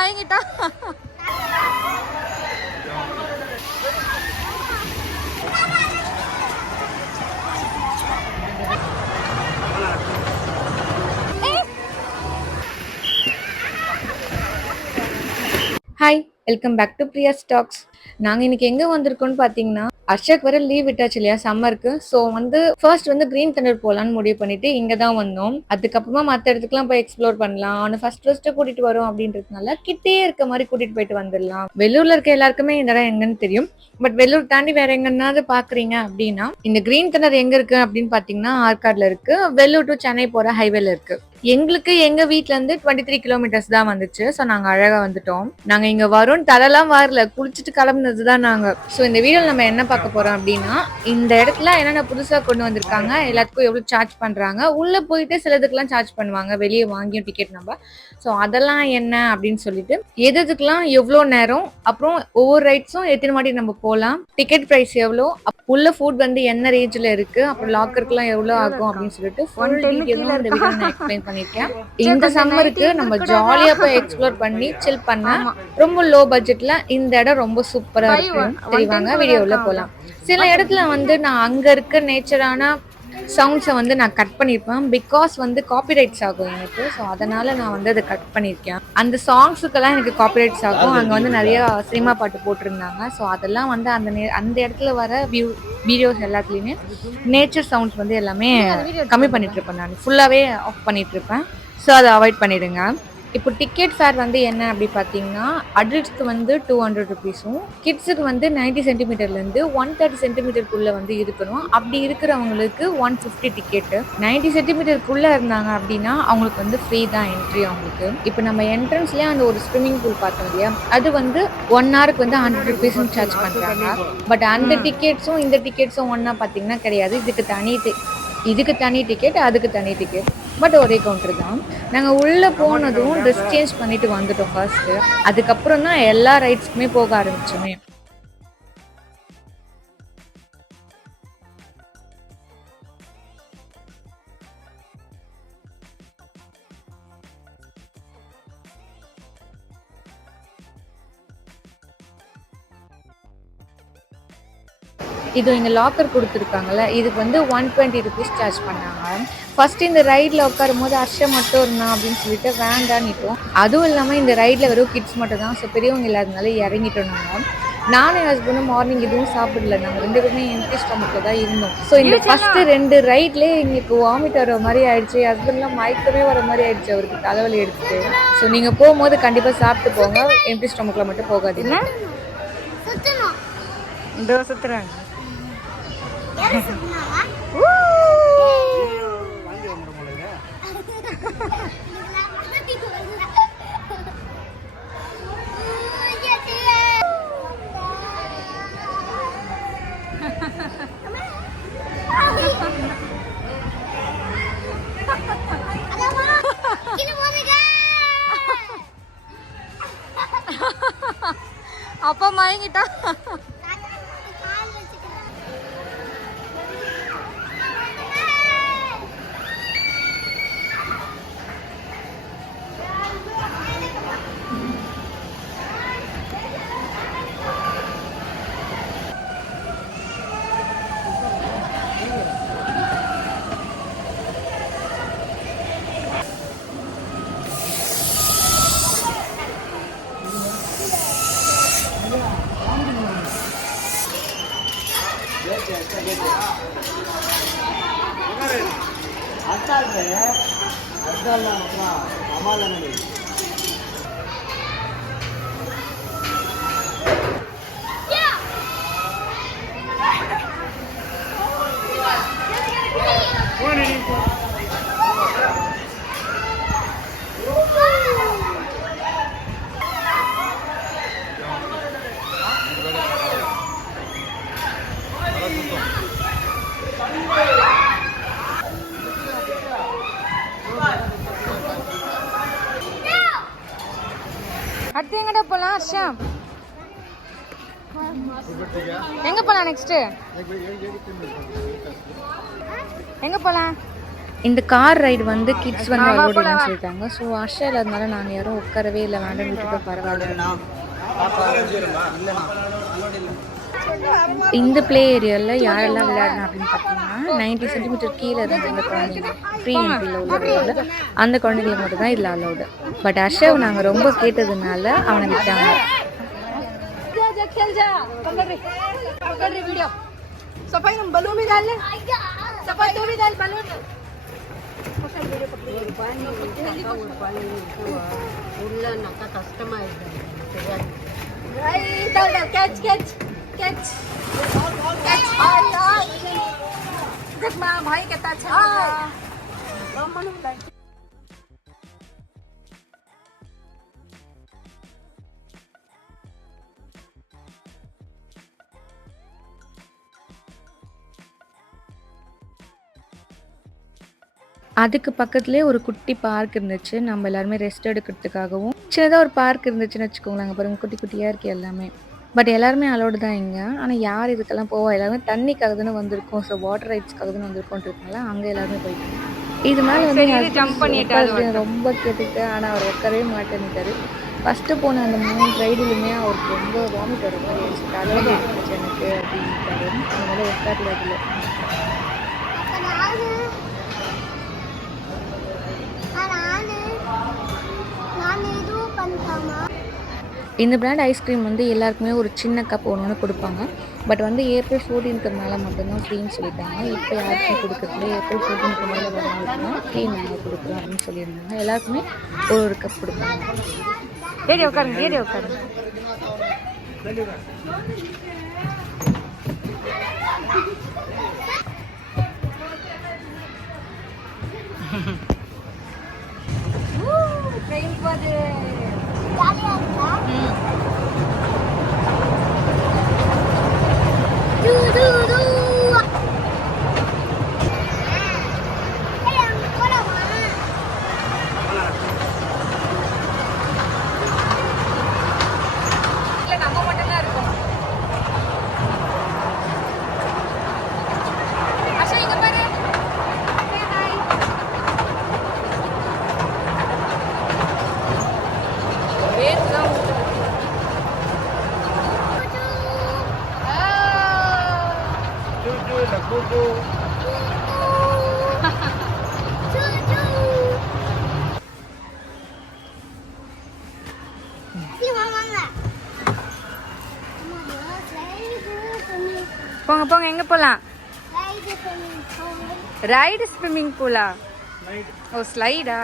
மயங்கிட்டா. Hi, welcome back to Priya stocks. நாங்கள் இன்னைக்கு எங்கே வந்திருக்கோம்னு பார்த்தீங்கன்னா, அர்ஷக் வர லீவ் விட்டாச்சு இல்லையா சம்மருக்கு. ஸோ ஃபர்ஸ்ட் கிரீன் தண்டர் போகலான்னு முடிவு பண்ணிட்டு இங்கே தான் வந்தோம். அதுக்கப்புறமா மற்ற இடத்துக்குலாம் போய் எக்ஸ்ப்ளோர் பண்ணலாம். அவனை ஃபர்ஸ்ட் கூட்டிட்டு வரோம் அப்படின்றதுனால கிட்டே இருக்க மாதிரி கூட்டிட்டு போயிட்டு வந்துடலாம். வெள்ளூர்ல இருக்க எல்லாருக்குமே இந்த இடம் எங்கன்னு தெரியும். பட் வெள்ளூர் தாண்டி வேற எங்கன்னாவது பாக்குறீங்க அப்படின்னா, இந்த கிரீன் தண்டர் எங்க இருக்கு அப்படின்னு பாத்தீங்கன்னா ஆற்காடுல இருக்கு. வெள்ளூர் டு சென்னை போற ஹைவேல இருக்கு. எங்களுக்கு எங்க வீட்ல இருந்து 23 கிலோமீட்டர்ஸ் தான் வந்துச்சு. ஸோ நாங்க அழகா வந்துட்டோம். நாங்க இங்க வரோம் தலலாம் வரல, குளிச்சுட்டு கிளம்புனதுதான் நாங்க. ஸோ இந்த வீடியோல நம்ம என்ன பார்க்க போறோம் அப்படின்னா, இந்த இடத்துல என்னென்ன புதுசா கொண்டு வந்திருக்காங்க, எல்லாத்துக்கும் எவ்வளவு சார்ஜ் பண்றாங்க, உள்ள போயிட்டு சிலதுக்கெல்லாம் சார்ஜ் பண்ணுவாங்க, வெளியே வாங்கியும் டிக்கெட் நம்ம. ஸோ அதெல்லாம் என்ன அப்படின்னு சொல்லிட்டு, எதுக்கெல்லாம் எவ்வளோ நேரம், அப்புறம் ஒவ்வொரு ரைட்ஸும் எத்தனை வாட்டி நம்ம போகலாம், டிக்கெட் ப்ரைஸ் எவ்வளோ, உள்ள ஃபுட் என்ன ரேஞ்சில் இருக்கு, அப்புறம் லாக்கருக்குலாம் எவ்வளோ ஆகும் அப்படின்னு சொல்லிட்டு ஃபுல் டீடைலும் இந்த வீடியோ நான் எக்ஸ்பிளைன் பண்ணிருக்கேன். இந்த சம்மருக்கு நம்ம ஜாலியா போய் எக்ஸ்ப்ளோர் பண்ணி சில் பண்ண ரொம்ப லோ பட்ஜெட்ல இந்த இடம் ரொம்ப சூப்பரா இருக்கு. தெரிவாங்க வீடியோல போலாம். சில இடத்துல நான் அங்க இருக்க நேச்சரான சவுண்ட்ஸை நான் கட் பண்ணியிருப்பேன். பிகாஸ் காப்பிரைட்ஸ் ஆகும் எனக்கு. ஸோ அதனால நான் அதை கட் பண்ணியிருக்கேன். அந்த சாங்ஸுக்கெல்லாம் எனக்கு காப்பிரைட்ஸ் ஆகும். அங்கே நிறைய சினிமா பாட்டு போட்டிருந்தாங்க. ஸோ அதெல்லாம் அந்த இடத்துல வர வீடியோஸ் எல்லாத்துலேயுமே நேச்சர் சவுண்ட்ஸ் எல்லாமே கம்மி பண்ணிட்டு இருப்பேன். நான் ஃபுல்லாகவே ஆஃப் பண்ணிட்டு இருப்பேன். ஸோ அதை அவாய்ட் பண்ணிடுங்க. இப்போ டிக்கெட் ஃபேர் என்ன அப்படி பார்த்தீங்கன்னா, அடல்ட்ஸ்க்கு 200 ருபீஸும், கிட்ஸுக்கு 90 சென்டிமீட்டர்லேருந்து 130 சென்டிமீட்டருக்குள்ளே இருக்கணும். அப்படி இருக்கிறவங்களுக்கு 150 டிக்கெட்டு. 90 சென்டிமீட்டருக்குள்ளே இருந்தாங்க அப்படின்னா அவங்களுக்கு ஃப்ரீ தான் என்ட்ரி அவங்களுக்கு. இப்போ நம்ம என்ட்ரன்ஸ்லேயே அந்த ஒரு ஸ்விம்மிங் பூல் பார்த்தோம் இல்லையா, அது 1 ஹவருக்கு 100 ருபீஸ்ன்னு சார்ஜ் பண்ணுறாங்க. பட் அந்த டிக்கெட்ஸும் இந்த டிக்கெட்ஸும் ஒன்றா பார்த்தீங்கன்னா கிடையாது. இதுக்கு தனி டிக்கெட், அதுக்கு தனி டிக்கெட். பட் ஒரே கவுண்டர் தான். நாங்கள் உள்ளே போனதும் ட்ரெஸ் சேஞ்ச் பண்ணிட்டு வந்துட்டோம் ஃபர்ஸ்ட்டு. அதுக்கப்புறம் தான் எல்லா ரைட்ஸ்க்குமே போக ஆரம்பிச்சோமே. இது இங்கே லாக்கர் கொடுத்துருக்காங்கல்ல, இதுக்கு 120 ருபீஸ் சார்ஜ் பண்ணாங்க. ஃபர்ஸ்ட் இந்த ரைடில் உட்காரும் போது அர்ஷம் மட்டும் இருந்தான் அப்படின்னு சொல்லிட்டு வேண்டான்னுட்டோம். அதுவும் இல்லாமல் இந்த ரைடில் வெறும் கிட்ஸ் மட்டும் தான். ஸோ பெரியவங்க இல்லாதனால இறங்கிட்டோம். நானும் என் ஹஸ்பண்டும் மார்னிங் எதுவும் சாப்பிடல. நாங்கள் 2 பேருமே எம்டி ஸ்டொமக்கில் தான் இருந்தோம். ஸோ இந்த ஃபஸ்ட்டு 2 ரைட்லேயே எங்களுக்கு வாமிட் வர மாதிரி ஆயிடுச்சு. ஹஸ்பண்ட்லாம் மயக்கமே வர மாதிரி ஆயிடுச்சு அவருக்கு தலைவலி எடுத்துட்டு. ஸோ நீங்கள் போகும்போது கண்டிப்பாக சாப்பிட்டு போங்க, எம்டி ஸ்டொமக்கில் மட்டும் போகாதீங்க. சுற்றுறாங்க. அப்பா மயங்கிட்டா. அடுத்து எங்கடா போலாம் ஹர்ஷா? எங்க போலாம் நெக்ஸ்ட்? எங்க போலாம்? இந்த கார் ரைடு வந்து கிட்ஸ் வந்து அலோட் இல்லைன்னு சொல்லிட்டாங்க. ஸோ அர்ஷா இல்லாதனால நாங்கள் யாரும் உட்காரவே இல்லை, வேண்டாம் விட்டுட்டோம் பரவாயில்ல. இந்த ப்ளே ஏரியாவில் யாரெல்லாம் விளையாடணும் அப்படின்னு பார்த்தீங்கன்னா 90 சென்டிமீட்டர் கீழே இருந்த குழந்தைங்க ஃப்ரீ என்ட்ரியில் உள்ளவங்க அந்த குழந்தைங்களுக்கு மட்டும் தான் இதில் அலோடு. பட் அர்ஷாவை நாங்கள் ரொம்ப கேட்டதுனால அவனை விட்டாங்க. भाई कहता अच्छा அதுக்கு பக்கத்துலேயே ஒரு குட்டி பார்க் இருந்துச்சு. நம்ம எல்லாருமே ரெஸ்ட் எடுக்கிறதுக்காகவும் சின்னதாக ஒரு பார்க் இருந்துச்சுன்னு வச்சுக்கோங்களேன். அங்கே பாருங்க குட்டி குட்டியாக இருக்குது எல்லாமே. பட் எல்லாருமே அலோடு தான் இங்கே. ஆனால் யார் இதுக்கெல்லாம் போவா, எல்லாருமே தண்ணிக்காக தானே வந்திருக்கோம். ஸோ வாட்டர் ரைட்ஸ்க்காக தானே வந்திருக்கோன்றதுனால அங்கே எல்லாருமே போயிட்டோம். இது மேலே வந்து ஜம்ப் பண்ணிட்டு ரொம்ப கேட்டுக்கிட்டேன். ஆனால் அவர் உட்காரவே மாட்டேன்னுட்டாரு. ஃபஸ்ட்டு போன அந்த 3 ரைடுலுமே அவருக்கு ரொம்ப வாமிட் வர மாதிரி இருந்துச்சு. தலைவலி இருந்துச்சு எனக்கு அப்படின்ட்டாரு. அதனால உட்காரல அதில். இந்த பிராண்ட் ஐஸ்கிரீம் வந்து எல்லாருக்குமே ஒரு சின்ன கப் ஒன்று கொடுப்பாங்க. பட் வந்து ஏப்ரல் 14க்கு மேலே மட்டும்தான் ஃப்ரீன்னு சொல்லிட்டாங்க. இப்போ யாருக்குமே கொடுக்குறதுல ஏப்ரல் 14க்கு மேலே வரவங்களுக்குனா ஃப்ரீ நாங்கள் கொடுக்குறோம் அப்படின்னு சொல்லியிருந்தாங்க. எல்லாருக்குமே ஒரு கப் கொடுப்பாங்க. ஏறி உட்காருங்க, ஏறி உட்காருங்க. போங்க போங்க, எங்கே போகலாம்? ரைடு ஸ்விம்மிங் பூலா? ஓ ஸ்லைடா?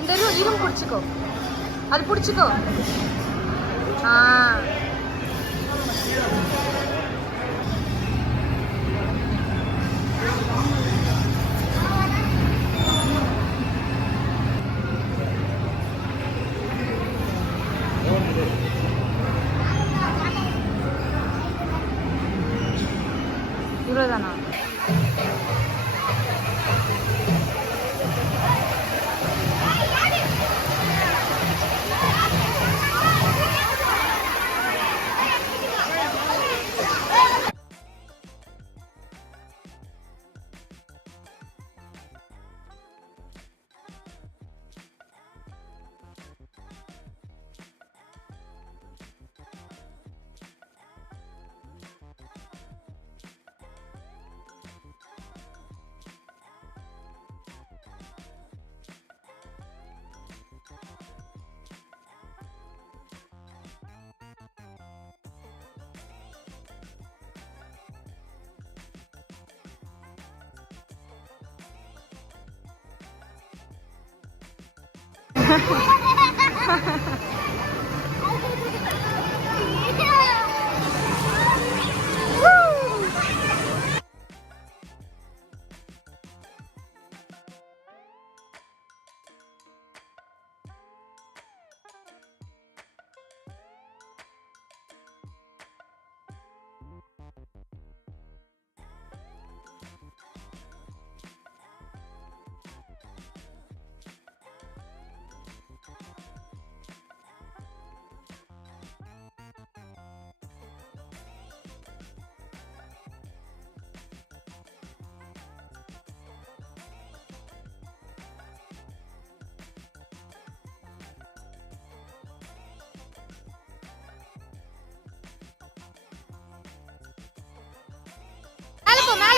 இந்த இதுவும் பிடிச்சிக்கோ, அது பிடிச்சிக்கோ. இவ்வளோதானா?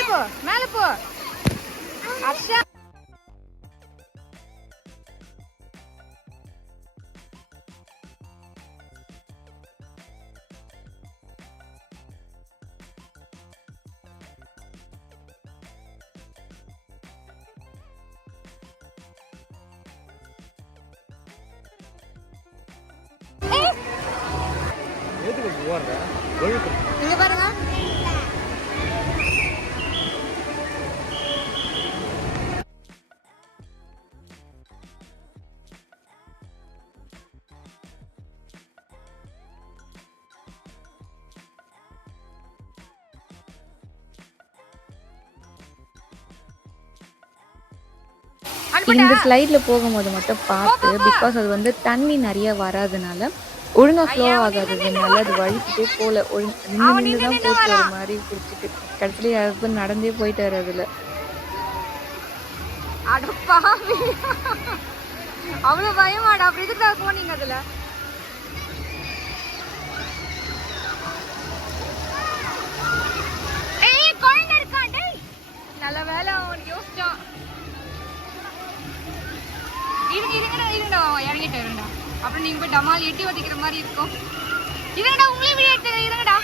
போ மேல போ அர்ஷா. இங்க பாருங்க. இந்த ஸ்லைட்ல போகும்போது மட்டும் பார்த்து, பிகாஸ் அது வந்து தண்ணி நிறைய வராதனால ஒழுங்கா ஃப்ளோ ஆகாததுனால அது வழிக்கிட்டே போல நின்று தான் போச்சு ஒரு மாதிரி பிடிச்சிட்டு. கடைசியில் என் ஹஸ்பண்ட் நடந்தே போயிட்டாரு அதுல. அவ்வளவு பயமாடா, அப்படி எதுக்கு போனீங்க அதுல? நல்ல வேலை அவன் யோசிச்சான். இருங்கடா இறங்கிட்டு இருங்கடா, அப்புறம் நீங்க போய் டமால் எட்டி வதிக்கிற மாதிரி இருக்கும். இருங்கடா உங்களையும் வீடியோ எடுத்து இருங்கடா.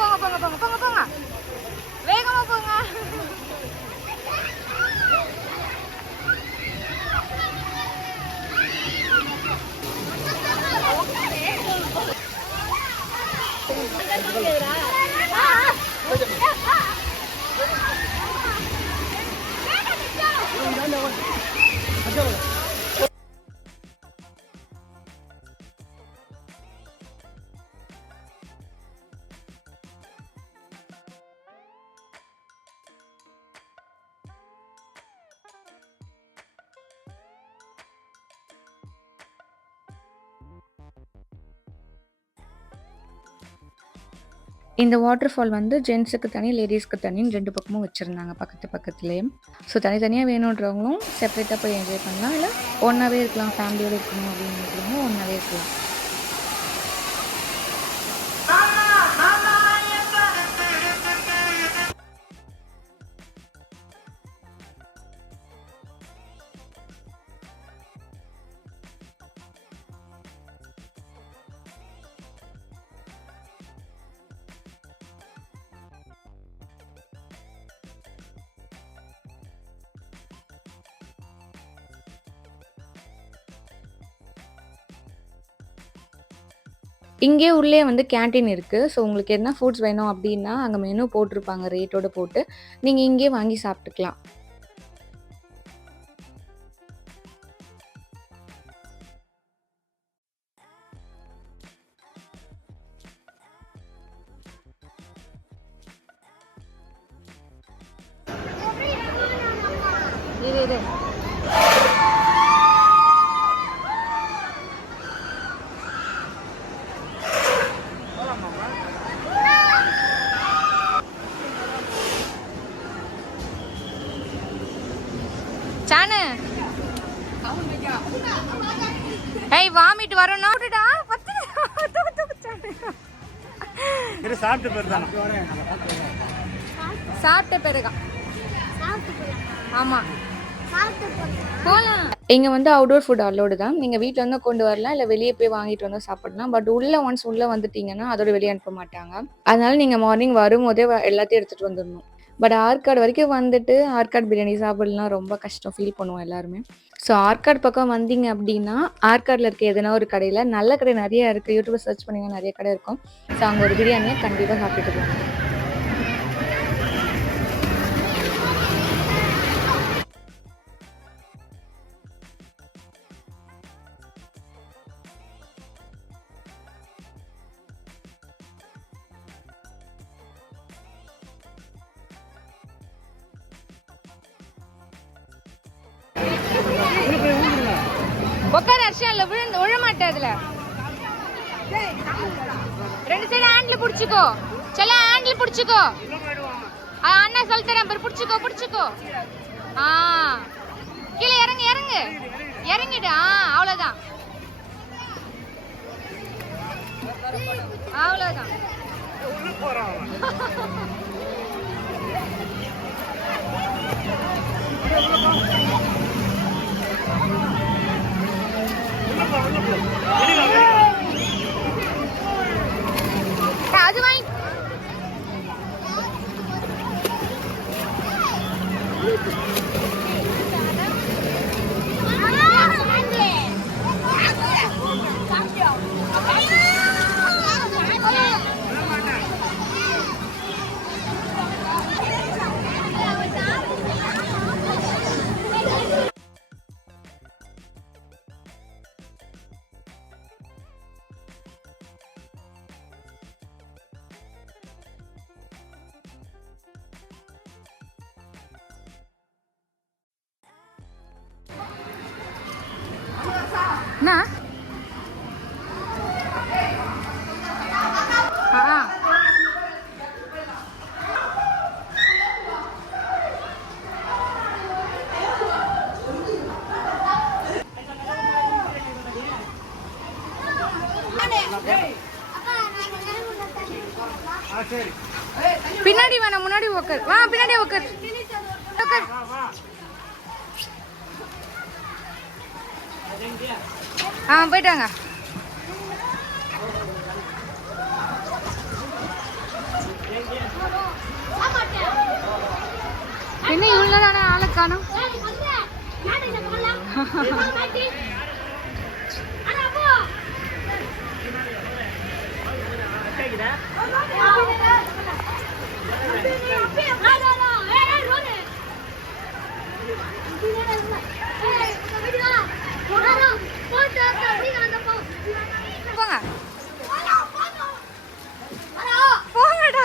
போங்க போங்க போங்க போங்க போங்க, வேகமா போங்க. இந்த வாட்டர் ஃபால் வந்து ஜென்ஸுக்கு தனி, லேடிஸ்க்கு தனின்னு 2 பக்கமும் வச்சுருந்தாங்க பக்கத்துலேயே. ஸோ தனித்தனியாக வேணுன்றவங்களும் செப்பரேட்டாக போய் என்ஜாய் பண்ணலாம், இல்லை ஒன்றாவே இருக்கலாம், ஃபேமிலியோடு இருக்கணும் அப்படின்னு நினைக்கிறவங்க ஒன்றாவே இருக்கலாம். இங்கே உள்ளே வந்து கேன்டீன் இருக்குது. ஸோ உங்களுக்கு என்ன ஃபுட்ஸ் வேணும் அப்படின்னா அங்கே மெனு போட்டிருப்பாங்க, ரேட்டோடு போட்டு நீங்கள் இங்கே வாங்கி சாப்பிட்டுக்கலாம். இது சானு, ஏய் வாமிட் வரணும். சாப்பிட்ட பிறகு ஆமா போலாம். இங்கே வந்து அவுடோர் ஃபுட் அலோடு தான். நீங்கள் வீட்டில் வந்து கொண்டு வரலாம், இல்லை வெளியே போய் வாங்கிட்டு வந்து சாப்பிடலாம். பட் ஒன்ஸ் உள்ளே வந்துட்டீங்கன்னா அதோட வெளியே அனுப்ப மாட்டாங்க. அதனால நீங்கள் மார்னிங் வரும்போதே எல்லாத்தையும் எடுத்துகிட்டு வந்துடணும். பட் ஆற்காடு வரைக்கும் வந்துட்டு ஆற்காடு பிரியாணி சாப்பிடலாம் ரொம்ப கஷ்டம், ஃபீல் பண்ணுவோம் எல்லாருமே. ஸோ ஆற்காடு பக்கம் வந்தீங்க அப்படின்னா ஆற்காடில் இருக்க எதனா ஒரு கடையில், நல்ல கடை நிறைய இருக்குது, யூடியூப்பில் சர்ச் பண்ணிங்கன்னா நிறைய கடை இருக்கும். ஸோ அங்கே ஒரு பிரியாணியை கண்டிப்பாக சாப்பிட்டுட்டு போங்க. உட்கார அர்ஷால விழ மாட்டேன். அதுல 2 சைடு ஹேண்டில் பிடிச்சிக்கோ, செல்ல ஹேண்டில் பிடிச்சிக்கோ. அண்ணா சொல்லி தரேன் பாரு, பிடிச்சிக்கோ. கீழே இறங்கிடு. அவ்வளவுதான். அது வாங்கி என்ன பின்னாடி வேணாம் முன்னாடி உட்கார் வா பின்னாடி உட்கார் போயிட்டாங்க என்ன இவ்வளோ தானே ஆளை காணும் போங்கடா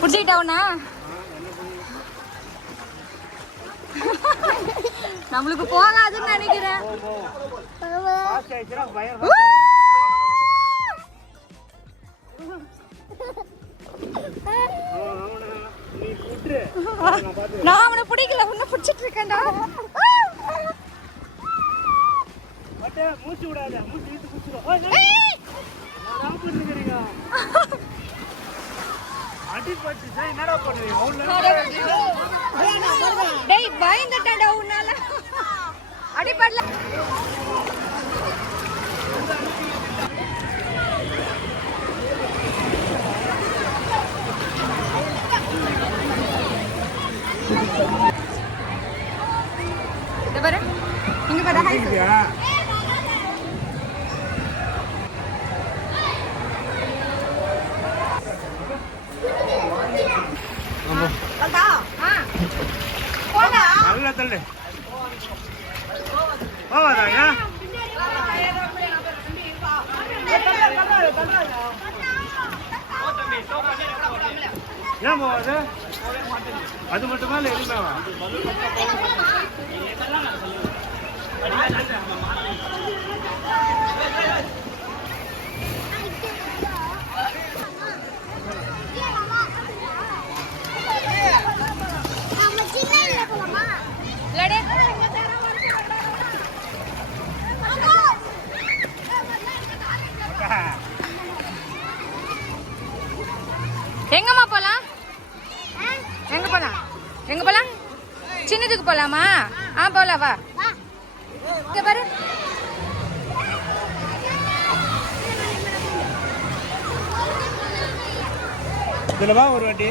பிடிச்சிக்கிட்டவனா நம்மளுக்கு போகாதுன்னு நினைக்கிறேன் நான் அவனை பிடிக்கல உன்ன பிடிச்சிட்டு இருக்கேன்டா மூச்சு விடாத மூச்சு இழுத்து குடிச்சிடும் என்னடா பண்ணுவீங்க டேய் பயந்துட்டடா உன்னால அடிபடல இங்க பாரு இங்க பாரு ஹாய் நல்ல தள்ளு போவாதாங்க ஏன் போவாது அது மட்டுமா இல்லை எதுவுமேவா எங்கம்மா போலாம் எங்க போலாம் எங்க போலாம் சின்னதுக்கு போலாமா போலாம் வா இங்க பாரு இதுல வா ஒரு வாட்டி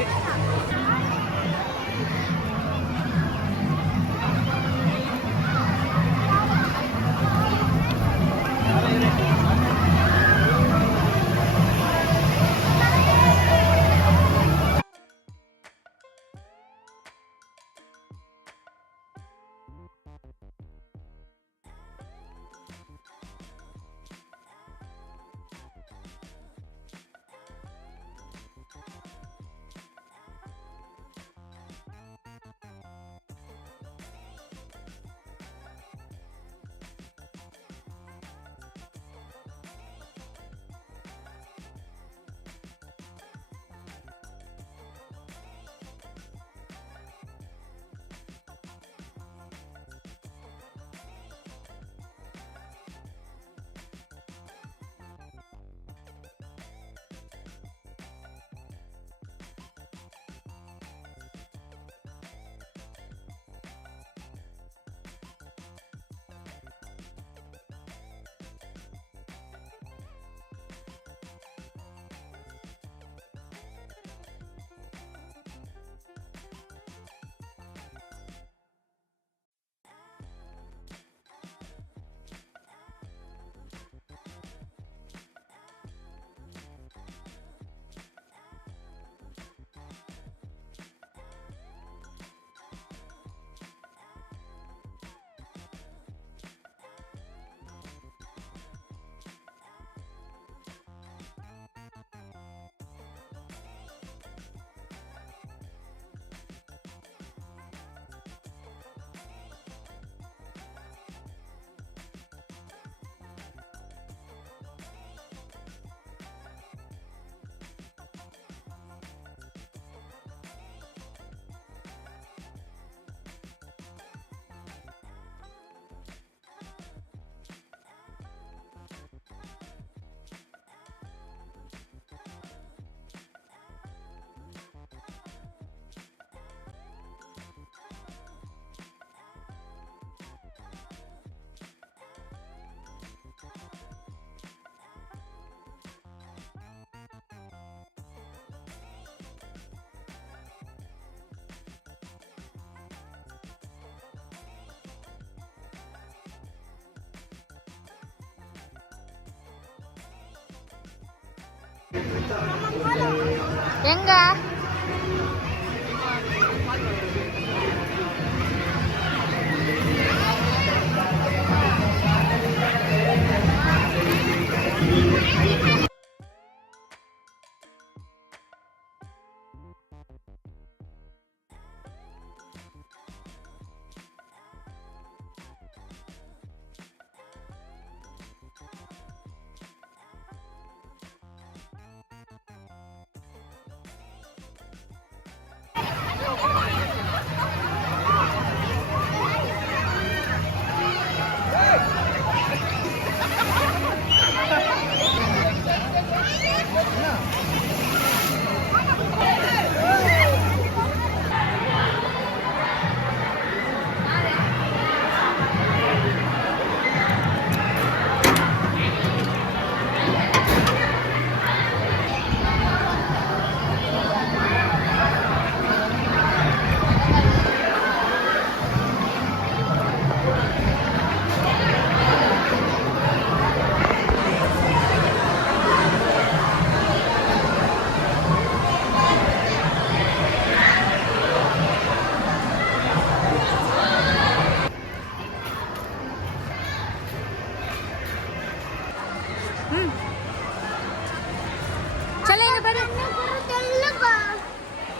எங்க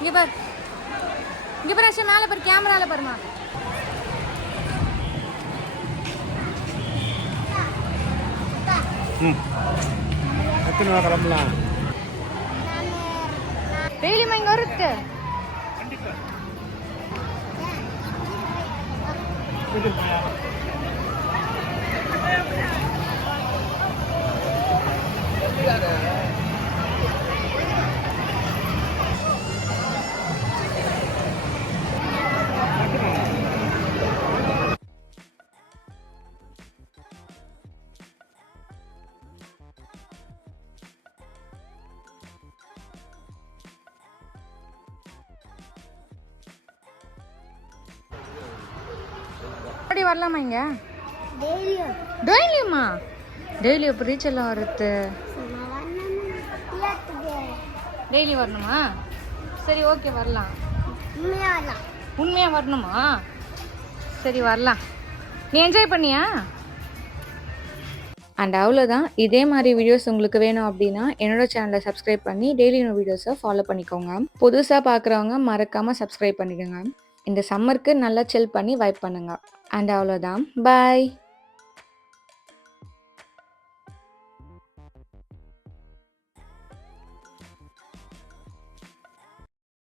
இங்க பாரு இங்க பாரு அஷா மேல பாரு கேமரால பாருமா எத்தனை ரூபா கிளம்பலாம் டெய்லியுமா இங்க வருது அப்படி வரலாமா இங்க டெய்லியுமா டெய்லி எப்படி ரீச் எல்லாம் வருது டெய்லி வரணுமா சரி ஓகே வரலாம் உண்மையா வரணுமா சரி வரலாம் நீ என்ஜாய் பண்ணியா அண்ட் அவ்வளோதான் இதே மாதிரி வீடியோஸ் உங்களுக்கு வேணும் அப்படின்னா என்னோட சேனலை சப்ஸ்கிரைப் பண்ணி டெய்லி வீடியோஸை ஃபாலோ பண்ணிக்கோங்க புதுசாக பார்க்குறவங்க மறக்காமல் சப்ஸ்கிரைப் பண்ணிக்கோங்க இந்த சம்மருக்கு நல்லா சில் பண்ணி வைப் பண்ணுங்க அண்ட் அவ்வளோதான் பாய்